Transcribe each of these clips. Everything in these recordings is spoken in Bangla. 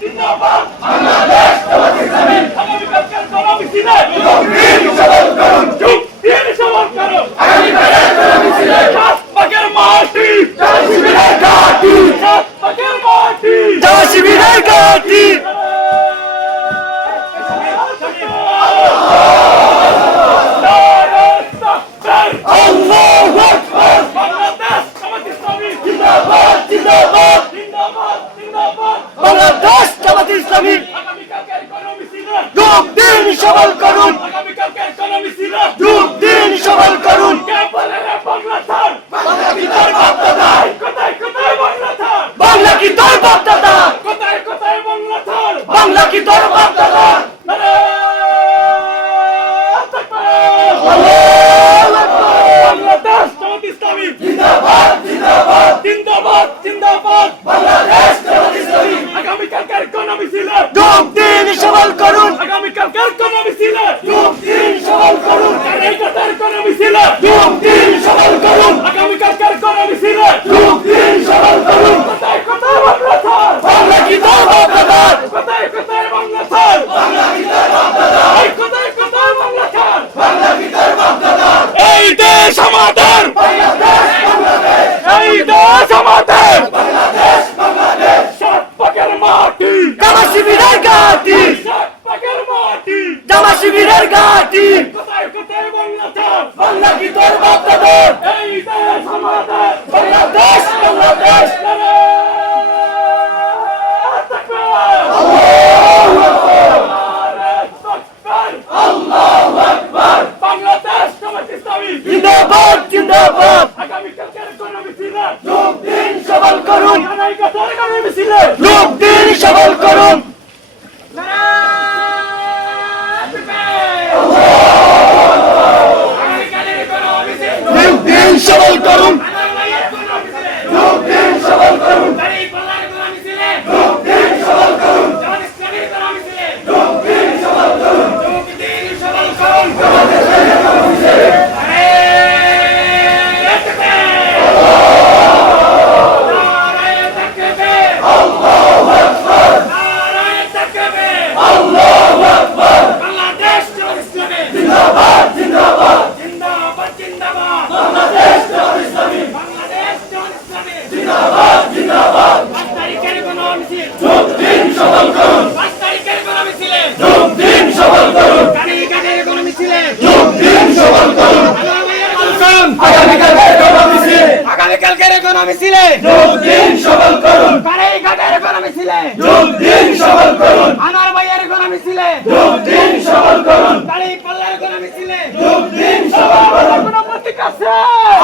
জিন্দাবাদ বাংলাদেশ জামাত ইসলামী আগামীকালকের গণমিছিলে যুক্তির সবল করুন যুক্তির সবল করুন আগামীকালকের গণমিছিলে শাহবাগের মাটি জামাত শিবিরের ঘাঁটি শাহবাগের মাটি জামাত শিবিরের ঘাঁটি আল্লাহু আকবার বাংলাদেশ জামাত ইসলামী জিন্দাবাদ জিন্দাবাদ জিন্দাবাদ জিন্দাবাদ বাংলাদেশ জামাত ইসলামী আগামীকালকের গণমিছিলে যুক্তির সবল করুন আগামীকালকের গণমিছিলে যুক্তির সবল করুন কে বলে রে বাংলা ছাড় বাংলা কি তোর বাপদাদা কোথায় কোথায় বাংলা ছাড় বাংলা কি তোর বাপদাদা কোথায় কোথায় বাংলা ছাড় বাংলা কি তোর বাপদাদা আরে বাংলাদেশ জামাত ইসলামী জিন্দাবাদ জিন্দাবাদ জিন্দাবাদ জিন্দাবাদ বাংলাদেশ জামাত ইসলামী আগামীকালকের গণমিছিলে যুক্তির সবল করুন আগামীকালকের গণমিছিলে যুক্তির সবল করুন কারাইঘাটের গণমিছিলে যুক্তির সবল করুন আগামীকালকের গণমিছিলে যুক্তির সবল করুন কোথায় কোথায় বাংলা ছাড় বাংলা কি তোর বাপদাদা কোথায় কোথায় বাংলা ছাড় বাংলা কি তোর বাপদাদা কোথায় কোথায় বাংলা ছাড় বাংলা কি তোর বাপদাদা এই দেশ আমাদের বাংলাদেশ বাংলাদেশ এই দেশ আমাদের বাংলাদেশ বাংলাদেশ শাহবাগের মাটি জামাত শিবিরের ঘাঁটি শাহবাগের মাটি জামাত শিবিরের ঘাঁটি কোথায় কোথায় বাংলা ছাড় বাংলা কি তোর বাপদাদা এই দেশ আমাদের বাংলাদেশ বাংলাদেশ আল্লাহু আকবার বাংলাদেশ জামাত ইসলামী জিন্দাবাদ জিন্দাবাদ আগামীকালকের গণমিছিলে যুক্তির সবল করুন কারাইঘাটের গণমিছিলে যুক্তির সবল করুন যুক্তির সবল করুন যুক্তির সবল করুন যুক্তির সবল করুন যুক্তির সবল করুন আগামীকালকের গণমিছিলে যুক্তির সবল করুন কারাইঘাটের গণমিছিলে যুক্তির সবল করুন আনোয়ার ভাইয়ের গণমিছিলে যুক্তির সবল করুন কালীপাল্লার গণমিছিলে যুক্তির সবল করুন কোনো প্রতীক আছে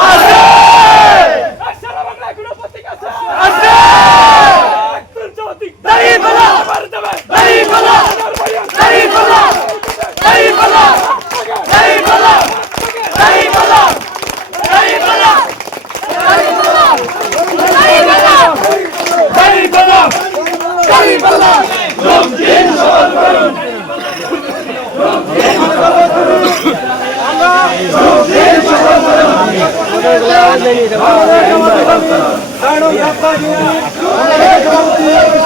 আছে সারা বাংলায় কোনো প্রতীক আছে আছে দাঁড়িয়ে বলা দাঁড়িয়ে বলা দাঁড়িয়ে বলা দাঁড়িয়ে বলা দাঁড়িয়ে বলা দাঁড়িয়ে বলা দাঁড়িয়ে বলা দাঁড়িয়ে বলা দাঁড়িয়ে বলা যুক্তির সবল করুন যুক্তির সবল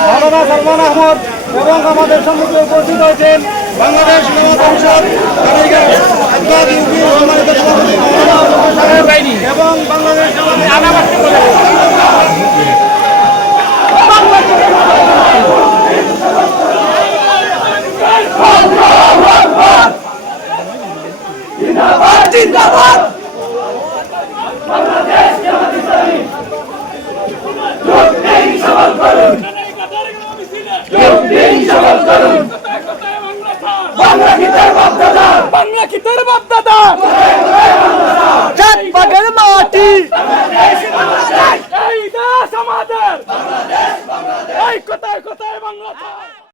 মাওলানা সালমান আহমদ এবং আমাদের সম্মুখে উপস্থিত হয়েছেন বাংলাদেশ জামাত পরিষদ কারাইঘাট আজবাদ ইউপি সম্মানিত সভাপতি মাওলানা আবুল সাহেব এবং বাংলাদেশ জিন্দাবাদ জিন্দাবাদ বাংলাদেশ জামাত ইসলামী যুক্তির সবল করুন যুক্তির সবল করুন বাংলা কি তোর বাপদাদা বাংলা কি তোর বাপদাদা শাহবাগের মাটি এই দেশ আমাদের এই কোথায় কোথায় বাংলা